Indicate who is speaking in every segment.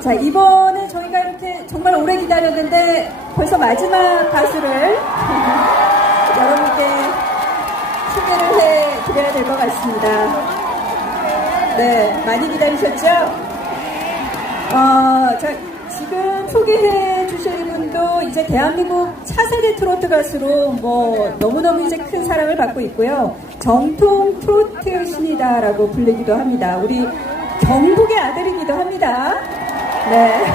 Speaker 1: 자, 이번에 저희가 이렇게 정말 오래 기다렸는데 벌써 마지막 가수를 여러분께 소개를 해 드려야 될 것 같습니다. 네, 많이 기다리셨죠? 어, 자, 지금 소개해 주실 분도 이제 대한민국 차세대 트로트 가수로 뭐 너무너무 이제 큰 사랑을 받고 있고요. 정통 트로트 신이다라고 불리기도 합니다. 우리 경북의 아들이기도 합니다. 네.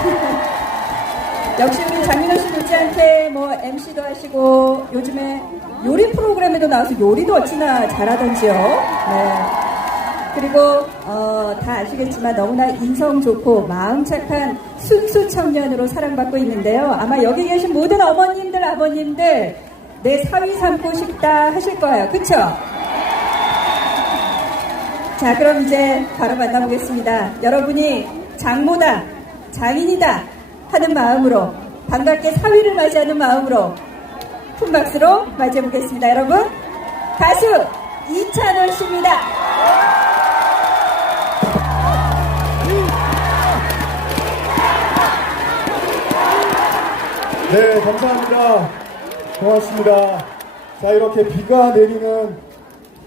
Speaker 1: 역시 우리 장민호 씨 못지않게 뭐 MC도 하시고 요즘에 요리 프로그램에도 나와서 요리도 어찌나 잘하던지요. 네. 그리고 어, 다 아시겠지만 너무나 인성 좋고 마음 착한 순수 청년으로 사랑받고 있는데요. 아마 여기 계신 모든 어머님들, 아버님들 내 사위 삼고 싶다 하실 거예요. 그쵸? 자, 그럼 이제 바로 만나보겠습니다. 여러분이 장모다, 장인이다 하는 마음으로 반갑게 사위를 맞이하는 마음으로 큰 박수로 맞이해보겠습니다. 여러분, 가수 이찬원 씨입니다.
Speaker 2: 네, 감사합니다. 고맙습니다. 자, 이렇게 비가 내리는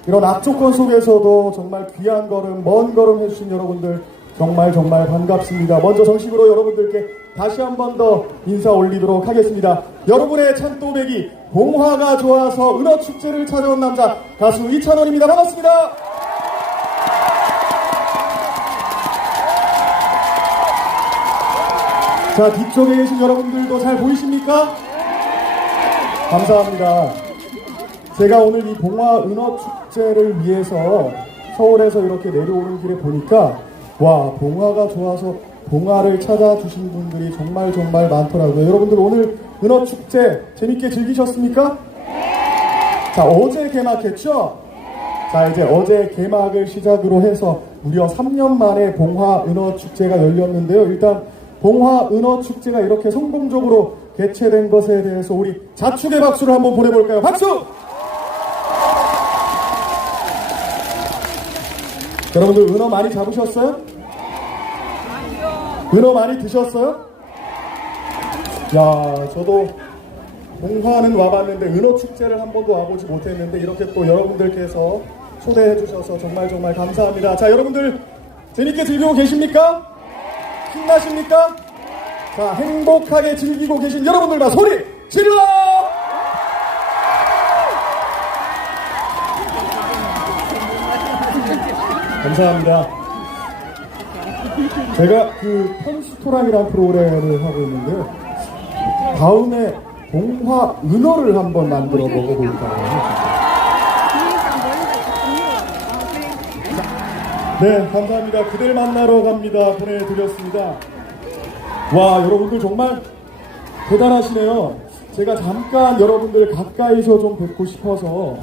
Speaker 2: 이런 악조건 속에서도 정말 귀한 걸음, 먼 걸음 해주신 여러분들 정말 정말 반갑습니다. 먼저 정식으로 여러분들께 다시 한 번 더 인사 올리도록 하겠습니다. 여러분의 찬또배기 봉화가 좋아서 은어축제를 찾아온 남자 가수 이찬원입니다. 반갑습니다. 자, 뒤쪽에 계신 여러분들도 잘 보이십니까? 감사합니다. 제가 오늘 이 봉화 은어 축제를 위해서 서울에서 이렇게 내려오는 길에 보니까 와, 봉화가 좋아서 봉화를 찾아주신 분들이 정말 정말 많더라고요. 여러분들 오늘 은어 축제 재밌게 즐기셨습니까? 자, 어제 개막했죠? 자, 이제 어제 개막을 시작으로 해서 무려 3년 만에 봉화 은어 축제가 열렸는데요. 일단 봉화 은어 축제가 이렇게 성공적으로 개최된 것에 대해서 우리 자축의 박수를 한번 보내볼까요? 박수! 여러분들 은어 많이 잡으셨어요? 은어 많이 드셨어요? 야, 저도 봉화는 와봤는데 은어 축제를 한 번도 와보지 못했는데 이렇게 또 여러분들께서 초대해 주셔서 정말 정말 감사합니다. 자, 여러분들 재밌게 즐기고 계십니까? 신나십니까? 자, 행복하게 즐기고 계신 여러분들과 소리 질러! 감사합니다. 제가 그 편스토랑이라는 프로그램을 하고 있는데요. 다음에 봉화 은어를 한번 만들어 먹어볼까 해요. 네, 감사합니다. 그들 만나러 갑니다. 보내드렸습니다. 와, 여러분들 정말 대단하시네요. 제가 잠깐 여러분들 가까이서 좀 뵙고 싶어서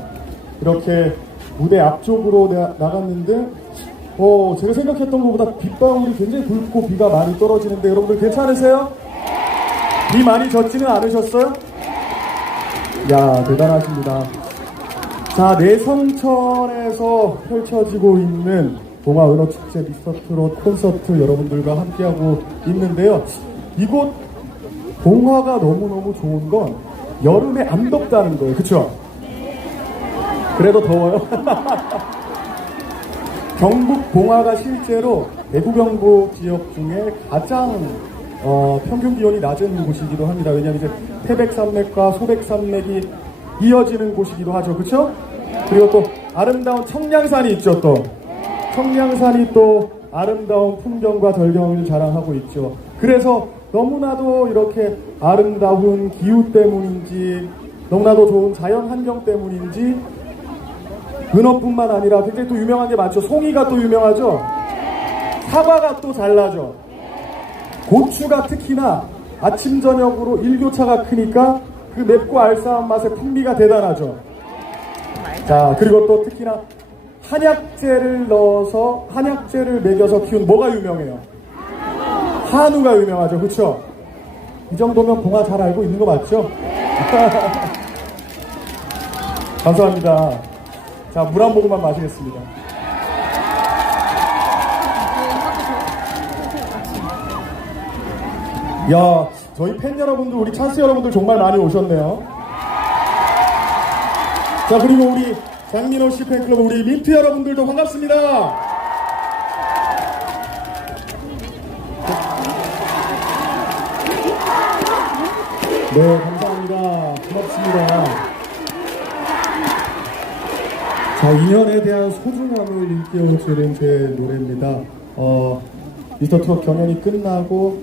Speaker 2: 이렇게 무대 앞쪽으로 나, 나갔는데, 어, 제가 생각했던 것보다 빗방울이 굉장히 굵고 비가 많이 떨어지는데 여러분들 괜찮으세요? 비 많이 젖지는 않으셨어요? 야, 대단하십니다. 자, 내성천에서 펼쳐지고 있는 동아 은어 축제 미스터 트롯 콘서트 여러분들과 함께하고 있는데요. 이곳 동화가 너무너무 좋은 건 여름에 안 덥다는 거예요. 그쵸? 그래도 더워요. 경북 봉화가 실제로 대구 경북 지역 중에 가장 어, 평균 기온이 낮은 곳이기도 합니다. 왜냐하면 이제 태백산맥과 소백산맥이 이어지는 곳이기도 하죠. 그렇죠? 그리고 또 아름다운 청량산이 있죠. 또 청량산이 또 아름다운 풍경과 절경을 자랑하고 있죠. 그래서 너무나도 이렇게 아름다운 기후 때문인지 너무나도 좋은 자연 환경 때문인지 은어뿐만 아니라 굉장히 또 유명한 게 많죠. 송이가 또 유명하죠. 사과가 또 잘 나죠. 고추가 특히나 아침 저녁으로 일교차가 크니까 그 맵고 알싸한 맛의 풍미가 대단하죠. 자 그리고 또 특히나 한약재를 넣어서 한약재를 먹여서 키운 뭐가 유명해요? 한우가 유명하죠, 그렇죠? 이 정도면 봉화 잘 알고 있는 거 맞죠? 감사합니다. 자, 물 한 모금만 마시겠습니다. 야, 저희 팬 여러분들, 우리 찬스 여러분들 정말 많이 오셨네요. 자, 그리고 우리 장민호 씨 팬클럽, 우리 민트 여러분들도 반갑습니다. 네, 감사합니다. 고맙습니다. 자, 인연에 대한 소중함을 일깨워주는 제 노래입니다. 어, 미스터 트롯 경연이 끝나고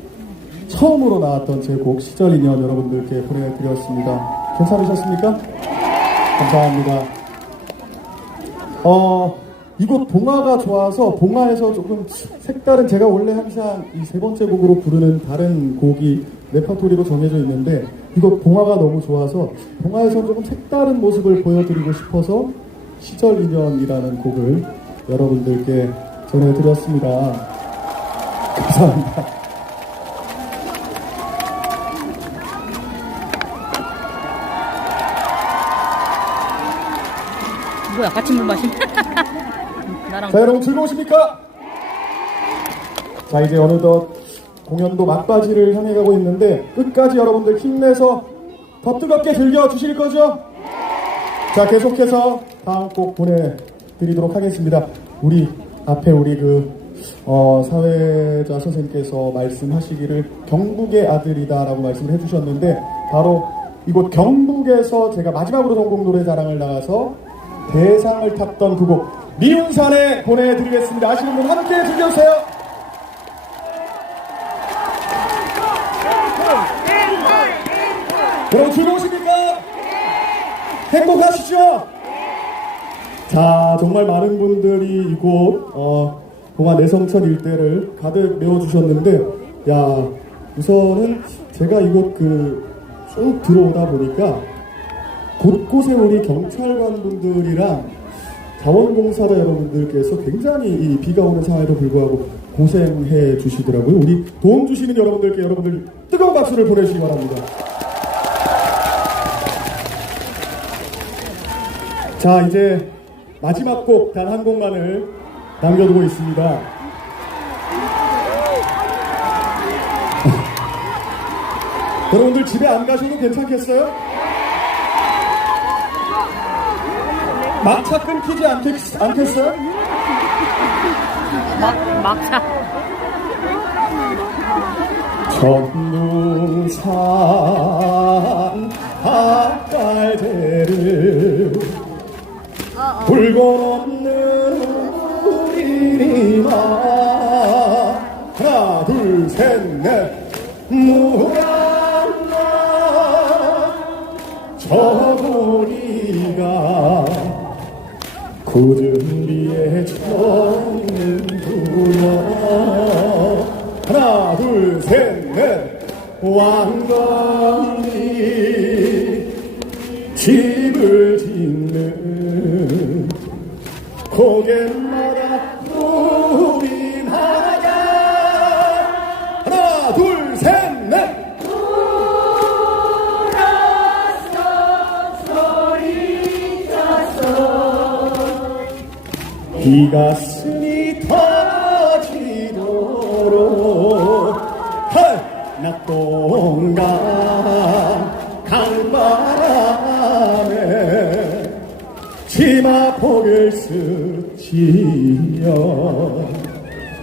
Speaker 2: 처음으로 나왔던 제 곡 시절 인연 여러분들께 보내드렸습니다. 괜찮으셨습니까? 감사합니다. 어, 이곳 봉화가 좋아서 봉화에서 조금 색다른 제가 원래 항상 이 세 번째 곡으로 부르는 다른 곡이 레퍼토리로 정해져 있는데 이곳 봉화가 너무 좋아서 봉화에서 조금 색다른 모습을 보여드리고 싶어서 시절 인연이라는 곡을 여러분들께 전해드렸습니다. 감사합니다.
Speaker 3: 뭐야 같이 물 마심 나랑
Speaker 2: 자 여러분 즐거우십니까? 자 이제 어느덧 공연도 막바지를 향해 가고 있는데 끝까지 여러분들 힘내서 더 뜨겁게 즐겨 주실 거죠? 자 계속해서 다음 곡 보내드리도록 하겠습니다. 우리 앞에 우리 그 어, 사회자 선생님께서 말씀하시기를 경북의 아들이다라고 말씀을 해주셨는데 바로 이곳 경북에서 제가 마지막으로 전국 노래자랑을 나가서 대상을 탔던 그곡 미운산에 보내드리겠습니다. 아시는 분 함께 즐겨주세요. 여러분 즐거우십니까? 행복하시죠? 자, 정말 많은 분들이 이곳 어, 봉화 내성천 일대를 가득 메워주셨는데, 야, 우선은 제가 이곳 그 쭉 들어오다 보니까 곳곳에 우리 경찰관 분들이랑 자원봉사자 여러분들께서 굉장히 이 비가 오는 상황에도 불구하고 고생해 주시더라고요. 우리 도움 주시는 여러분들께 여러분들 뜨거운 박수를 보내주시기 바랍니다. 자, 이제 마지막 곡 단 한 곡만을 남겨두고 있습니다. 여러분들 집에 안 가셔도 괜찮겠어요? 막차 끊기지 않겠, 않겠어요?
Speaker 3: 막 막차
Speaker 2: 전둥산 앞 불고 없는 우리리마 하나 둘셋넷 무란나 저고리가 굳은 비에 젖는구나 하나 둘셋넷 왕건이 집을 짓는 고갯마다 나라 하나 둘 셋넷. 이 가슴이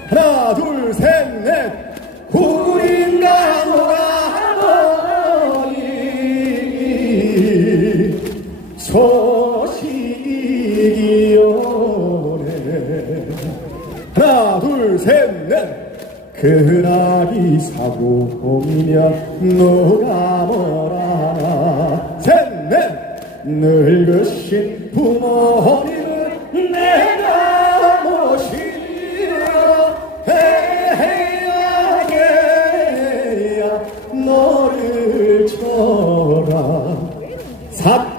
Speaker 2: 하나 둘 셋 넷. 구린 강호가머니 소식이 오네. 하나 둘 셋 넷. 그날이 사고이면 녹아머라. 셋넷. 늙으신 부모님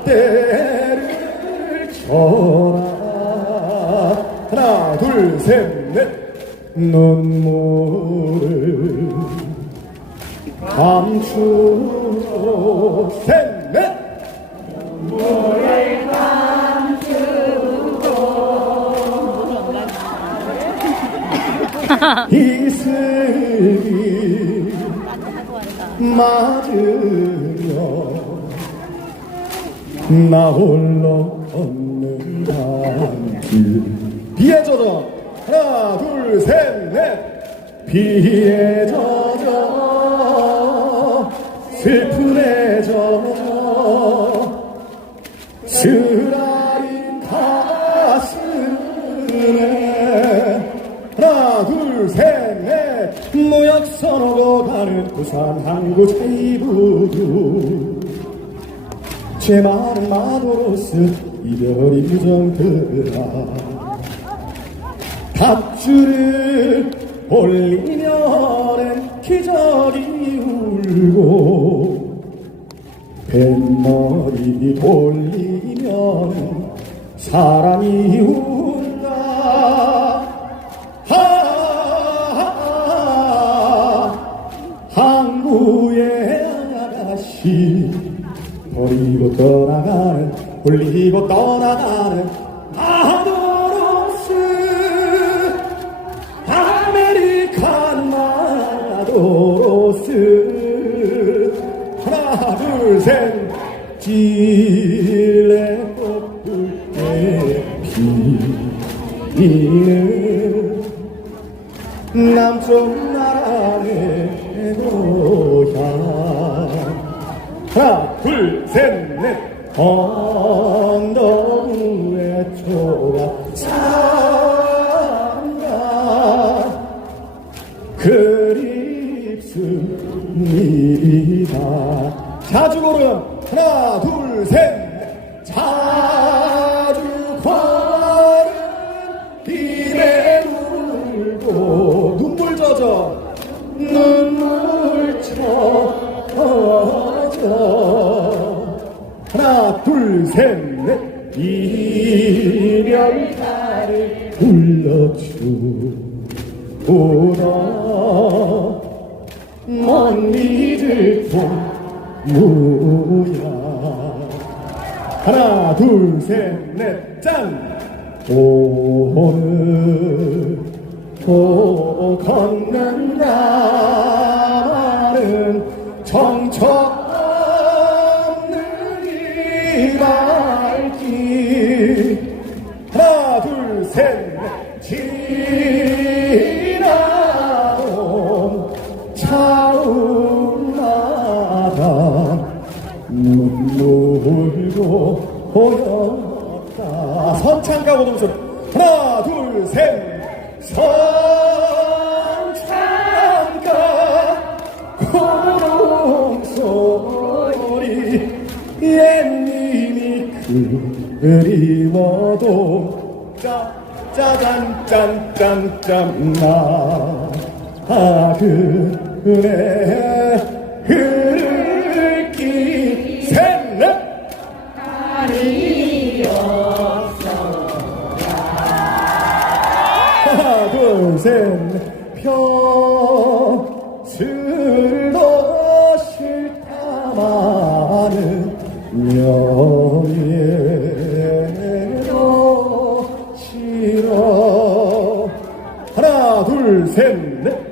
Speaker 2: 삿대를 쳐라. 하나 둘 셋 넷. 눈물을 감추고 셋넷. 이슬기 맞으며 나 홀로 걷는 단길 비에 젖어 하나 둘 셋 넷. 비에 젖어 슬픔에 젖어 쓰라린 가슴에. 하나 둘 셋 넷. 무역선으로 가는 부산 항구 차이부두 제 마른 마도로스 이별이 무정들아 밧줄을 올리면은 기적이 울고 뱃머리 돌리면 사람이 운다 올리고 떠나가는 마도로스 아메리칸 마도로스 하나 둘셋. 질레 꽃불 때 피는 남쪽 나라의 고향 하나 둘셋넷 위에 초가 불러주오라 먼 이들 모야 하나 둘 셋 넷짠 오늘 또 걷는다 눈물고 보였다. 선창가 고동소리. 하나 둘셋. 선창가 고동소리. 옛님이 그리워도 짜 짜잔 짠짠짠 나. 그네 둘셋 평술도 싫다마는 명예도 싫어 하나 둘셋넷.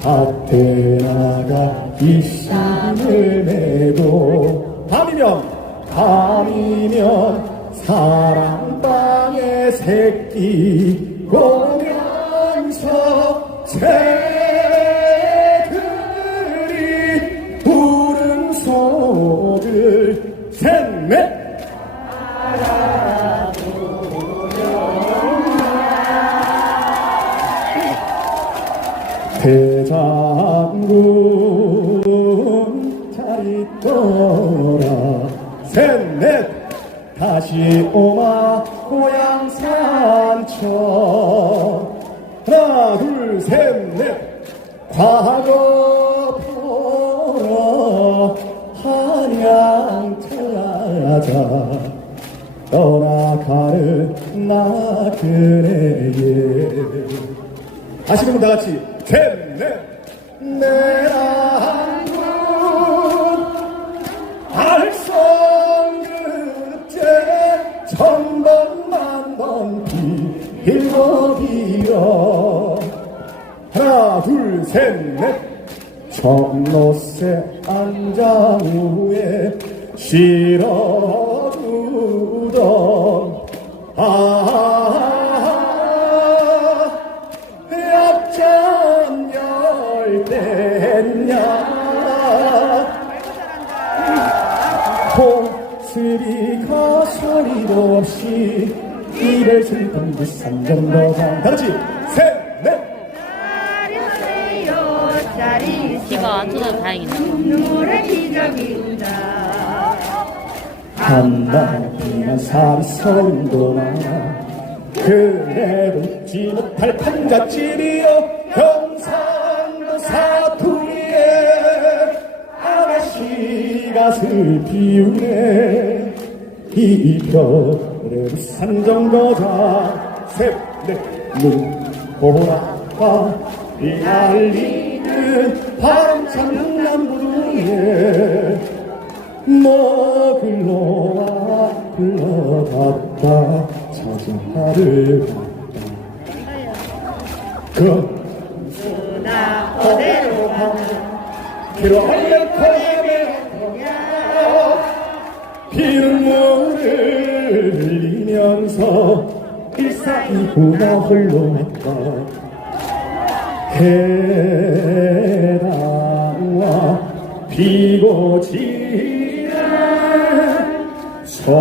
Speaker 2: 밭에 나가 이신을 메고 밤이면 밤이면 사랑방에 새끼 보면서 새 떠나가는 나 그대의 아시는 분 다같이 셋넷 내라 알성급제 천번 만번 빌고 빌어 하나 둘셋넷. 청로새 안장 후에 실어 아 약잔 열대냐? 호스리가 소리도 없이 입을 슬픈 듯 삼전거장 다같이 셋넷.
Speaker 3: 비가 안 쏟아서 다행이네.
Speaker 2: 한바 살이 서른도 많아. 그래도 웃지 못할 판자질이여. 경상도 사투리에 아가씨가 슬피우네. 이별의 산정거장 셋넷 눈보라와 날리는 바람 찬 남부에 먹을러 와 불러갔다. 찾은 나를 그 어디로 가 그러면 거야에 비눈물을 흘리면서 일사이구나 흘러갔다. 해당과 피고 지는 섬마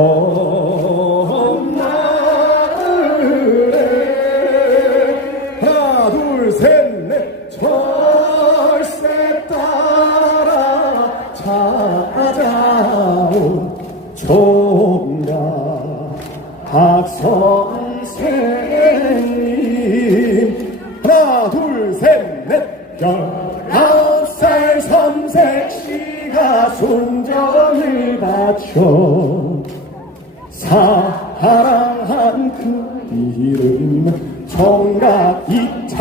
Speaker 2: 총각 이찬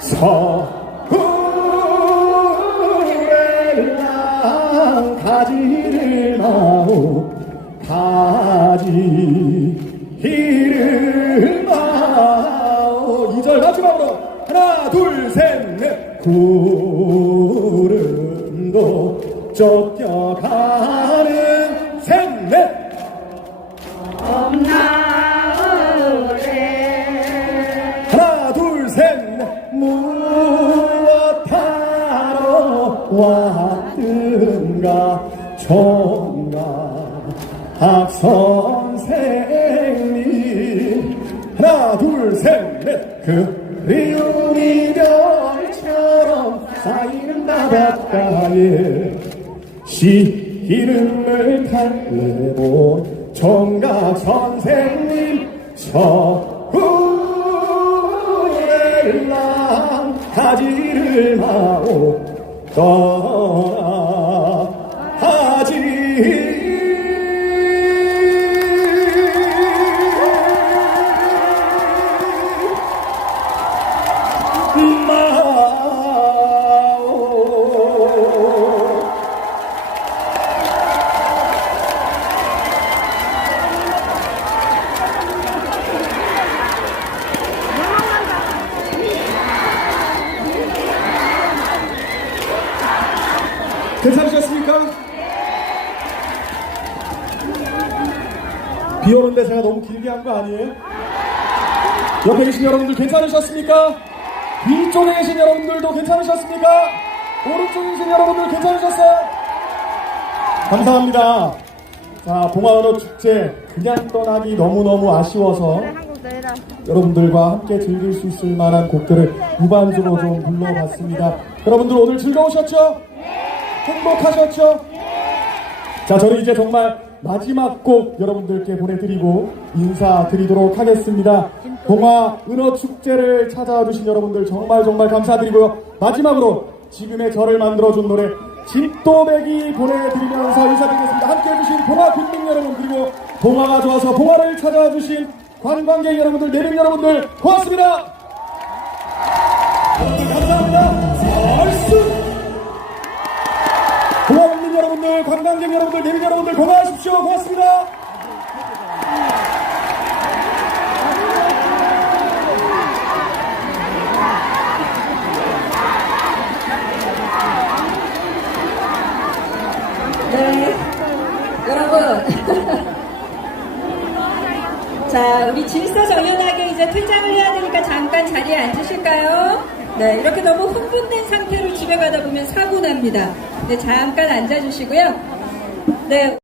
Speaker 2: 서울랑 가지를 마오 가지를 마오. 이절 마지막으로 하나 둘 셋 넷. 구름도 쫓겨가 총각 학선생님 하나 둘 셋 넷. 그리운 이별처럼 쌓이는 바닷가에 시이름을 달래본 총각 선생님 서울랑 가지를 마오 떠나 비 오는데 제가 너무 길게 한 거 아니에요? 옆에 계신 여러분들 괜찮으셨습니까? 위쪽에 계신 여러분들도 괜찮으셨습니까? 오른쪽에 계신 여러분들 괜찮으셨어요? 감사합니다. 자, 봉화언어 축제 그냥 떠나기 너무너무 아쉬워서 여러분들과 함께 즐길 수 있을 만한 곡들을 무반주로 좀 불러봤습니다. 여러분들 오늘 즐거우셨죠? 행복하셨죠? 자, 저는 이제 정말 마지막 곡 여러분들께 보내드리고 인사드리도록 하겠습니다. 동화 은어 축제를 찾아와 주신 여러분들 정말 정말 감사드리고요. 마지막으로 지금의 저를 만들어준 노래 진또배기 보내드리면서 인사드리겠습니다. 함께 해 주신 동화 빈민 여러분 그리고 동화가 좋아서 동화를 찾아와 주신 관광객 여러분들, 내빈 여러분들 고맙습니다. 여러분들 감사합니다. 주십시오. 고맙습니다. 네, 여러분.
Speaker 1: 자, 우리 질서정연하게 이제 퇴장을 해야 되니까 잠깐 자리에 앉으실까요? 네, 이렇게 너무 흥분된 상태로 집에 가다 보면 사고 납니다. 네, 잠깐 앉아주시고요. 네.